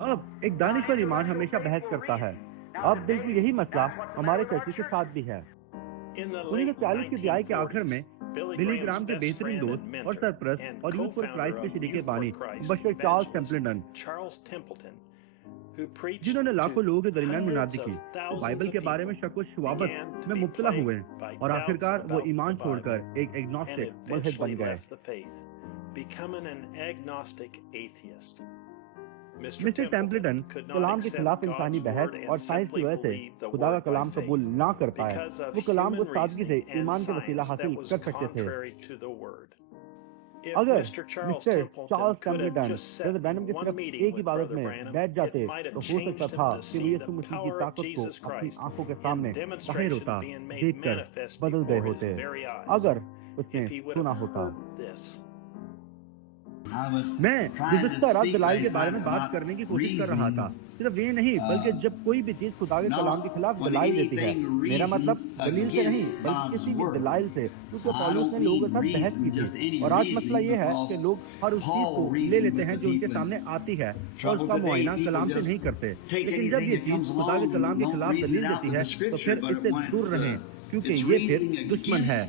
اب ایک دانشور ایمان ہمیشہ بحث کرتا ہے. اب بالکل یہی مسئلہ ہمارے چرچ کے ساتھ بھی ہے. 1940 کی دہائی کے آخر میں بلی گرام کے بہترین دوست اور سرپرست اور یوتھ فار کرائسٹ کے شریک بانی بشر چارلس ٹیمپلٹن، جنہوں نے لاکھوں لوگوں کے درمیان منادی کی، وہ بائبل کے بارے میں شک و شبہات میں مبتلا ہوئے اور آخرکار وہ ایمان چھوڑ کر ایک ایگنوسٹک ملحد بن گئے. مسٹر ٹیمپلٹن کلام کے خلاف انسانی بحث اور سائنس کی وجہ سے خدا کا کلام قبول نہ کر پائے. وہ کلام کو سادگی سے ایمان کے وسیلہ حاصل کر سکتے تھے. اگر مسٹر چارلس ٹیمپلٹن جیسے برینہم کی صرف ایک عبادت میں بیٹھ جاتے تو ہو سکتا تھا کہ وہ یسوع مسیح کی طاقت کو اپنی آنکھوں کے سامنے ظاہر ہوتا دیکھ کر بدل گئے ہوتے اگر اس نے سنا ہوتا. میں گزشتہ رات دلائل کے بارے میں بات کرنے کی کوشش کر رہا تھا. صرف یہ نہیں بلکہ جب کوئی بھی چیز خدا کے کلام کے خلاف دلائل دیتی ہے، میرا مطلب دلیل سے نہیں بلکہ کسی بھی دلائل سے، کیونکہ پولس نے لوگوں کے ساتھ بحث کی تھی. اور آج مسئلہ یہ ہے کہ لوگ ہر اس چیز کو لے لیتے ہیں جو ان کے سامنے آتی ہے اور اس کا معائنہ کلام سے نہیں کرتے. لیکن جب یہ چیز خدا کے کلام کے خلاف دلیل دیتی ہے تو پھر اس سے دور رہیں، کیونکہ یہ پھر دشمن ہے،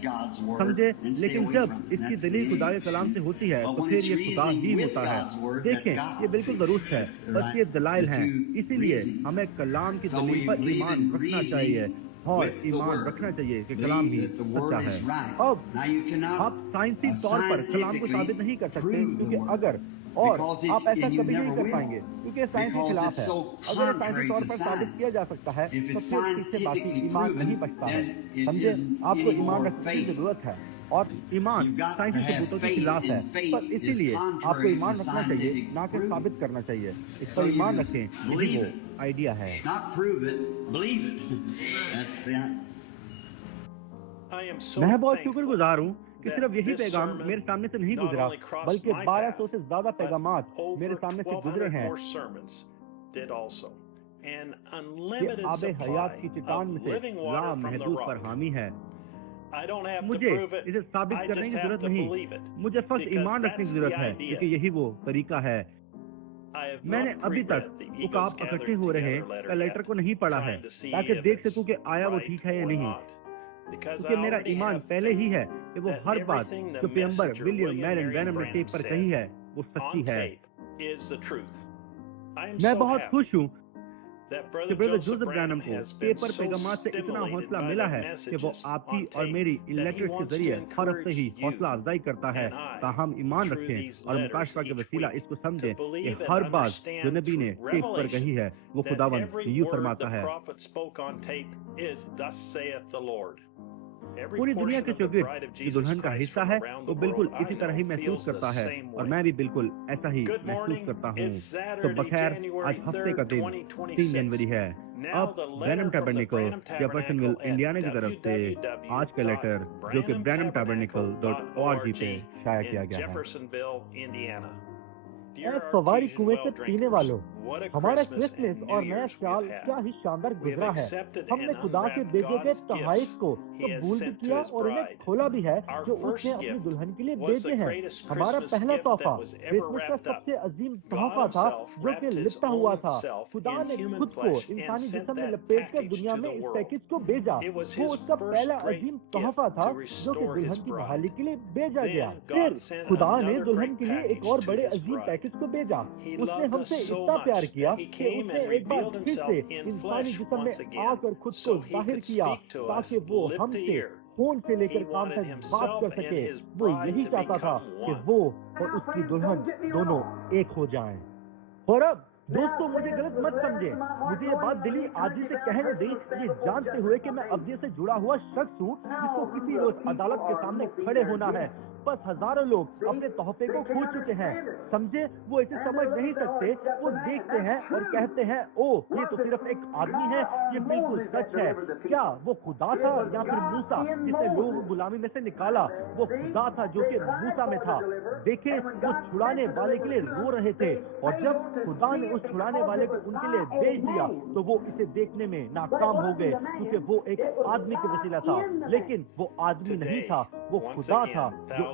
سمجھے. لیکن جب اس کی دلیل خدا کے کلام سے ہوتی ہے تو پھر یہ خدا ہی ہوتا ہے. دیکھیں یہ بالکل درست ہے، بس یہ دلائل ہیں. اسی لیے ہمیں کلام کی دلیل پر ایمان رکھنا چاہیے اور ایمان رکھنا چاہیے کہ کلام ہی سچا ہے. اب آپ سائنسی طور پر کلام کو ثابت نہیں کر سکتے، کیونکہ اگر اور آپ ایسا کبھی نہیں کر پائیں گے کیونکہ سائنس کے خلاف ہے. اگر سائنسی طور پر ثابت کیا جا سکتا ہے تو پھر پیچھے باقی ایمان نہیں بچتا ہے. سمجھے، آپ کو ایمان رکھنے کی ضرورت ہے اور ایمان سائنسی ثبوتوں کے خلاف ہے. پر اسی لیے آپ کو ایمان رکھنا چاہیے نہ کہ ثابت کرنا چاہیے. اس پر ایمان رکھیں، یہی وہ آئیڈیا ہے. میں بہت شکر گزار ہوں کہ صرف یہی پیغام میرے سامنے سے نہیں گزرا بلکہ 1200 سے زیادہ پیغامات میرے سامنے سے گزرے ہیں. یہ آب حیات کی چٹان میں سے لامحدود پر حامی ہے. مجھے اسے ثابت کرنے کی ضرورت نہیں، مجھے بس ایمان رکھنے کی ضرورت ہے کیونکہ یہی وہ طریقہ ہے. میں نے ابھی تک عقاب اکٹھے ہو رہے کا لیٹر کو نہیں پڑھا ہے تاکہ دیکھ سکوں کہ آیا وہ ٹھیک ہے یا نہیں، کیونکہ میرا ایمان پہلے ہی ہے کہ وہ ہر بات جو پیغمبر ولیم میرن برینہم نے ٹیپ پر کہی ہے وہ سچی ہے. میں بہت خوش ہوں کہ بردر جوزف برینہم کو پیپر پیغامات سے اتنا حوصلہ ملا ہے کہ وہ آپ کی اور میری الیکٹرس کے ذریعے ہر ہفتے ہی حوصلہ افزائی کرتا ہے تاہم ایمان رکھیں اور مکاشفہ کے وسیلہ اس کو سمجھیں کہ ہر بات جو نبی نے ٹیپ پر کہی ہے وہ خداوند یوں فرماتا ہے. پوری دنیا کے شاگرد جو دلہن کا حصہ ہے وہ بالکل اسی طرح ہی محسوس کرتا ہے اور میں بھی بالکل ایسا ہی محسوس کرتا ہوں. تو بخیر آج ہفتے کا دن 3 جنوری ہے. اب برینہم ٹیبرنیکل جیفرسن ویل انڈیانا کی طرف سے آج کا لیٹر جو کہ branhamtabernacle.org پہ شائع کیا گیا ہے. اے فواری کنویں سے پینے والوں، ہمارا کرسمس اور نیا سال کیا ہی شاندار گزرا ہے. ہم نے خدا کے بیٹے کے تحائف کو قبول بھی کیا اور انہیں کھولا بھی ہے جو اس نے اپنی دلہن کے لیے بھیجے ہیں. ہمارا پہلا تحفہ کرسمس کا سب سے عظیم تحفہ تھا جو کہ لپٹا ہوا تھا. خدا نے خود کو انسانی جسم میں لپیٹ کر دنیا میں اس پیکج کو بھیجا. وہ اس کا پہلا عظیم تحفہ تھا جو کہ دلہن کی بحالی کے لیے بھیجا گیا. پھر خدا نے دلہن کے لیے ایک اور بڑے عظیم پیکج کو بھیجا. اس نے ہم سے اتنا پیار کیا کہ اس نے ایک بار پھر سے انسانی جسم میں آ کر خود کو ظاہر کیا تاکہ وہ ہم سے فون سے لے کر کام تک بات کر سکے. وہ یہی چاہتا تھا کہ وہ اور اس کی دلہن دونوں ایک ہو جائیں. اور اب دوستو مجھے غلط مت سمجھے، مجھے یہ بات دلی آجی سے کہنے دیں یہ جانتے ہوئے کہ میں ابدیت سے جڑا ہوا شخص ہوں جس کو کسی روز عدالت کے سامنے کھڑے ہونا ہے. بس ہزاروں لوگ اپنے تحفے کو کھو چکے ہیں، سمجھے. وہ اسے سمجھ نہیں سکتے. وہ دیکھتے ہیں اور کہتے ہیں او یہ تو صرف ایک آدمی ہے. یہ بالکل سچ ہے. کیا وہ خدا تھا یا پھر موسیٰ جس نے لوگ غلامی میں سے نکالا؟ وہ خدا تھا جو کہ موسیٰ میں تھا. دیکھیں وہ چھڑانے والے کے لیے رو رہے تھے اور جب خدا نے اس چھڑانے والے کو ان کے لیے بھیج دیا تو وہ اسے دیکھنے میں ناکام ہو گئے کیونکہ وہ ایک آدمی کے وسیلہ تھا. لیکن وہ آدمی نہیں تھا، وہ خدا تھا جو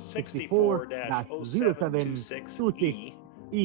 64-0726E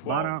12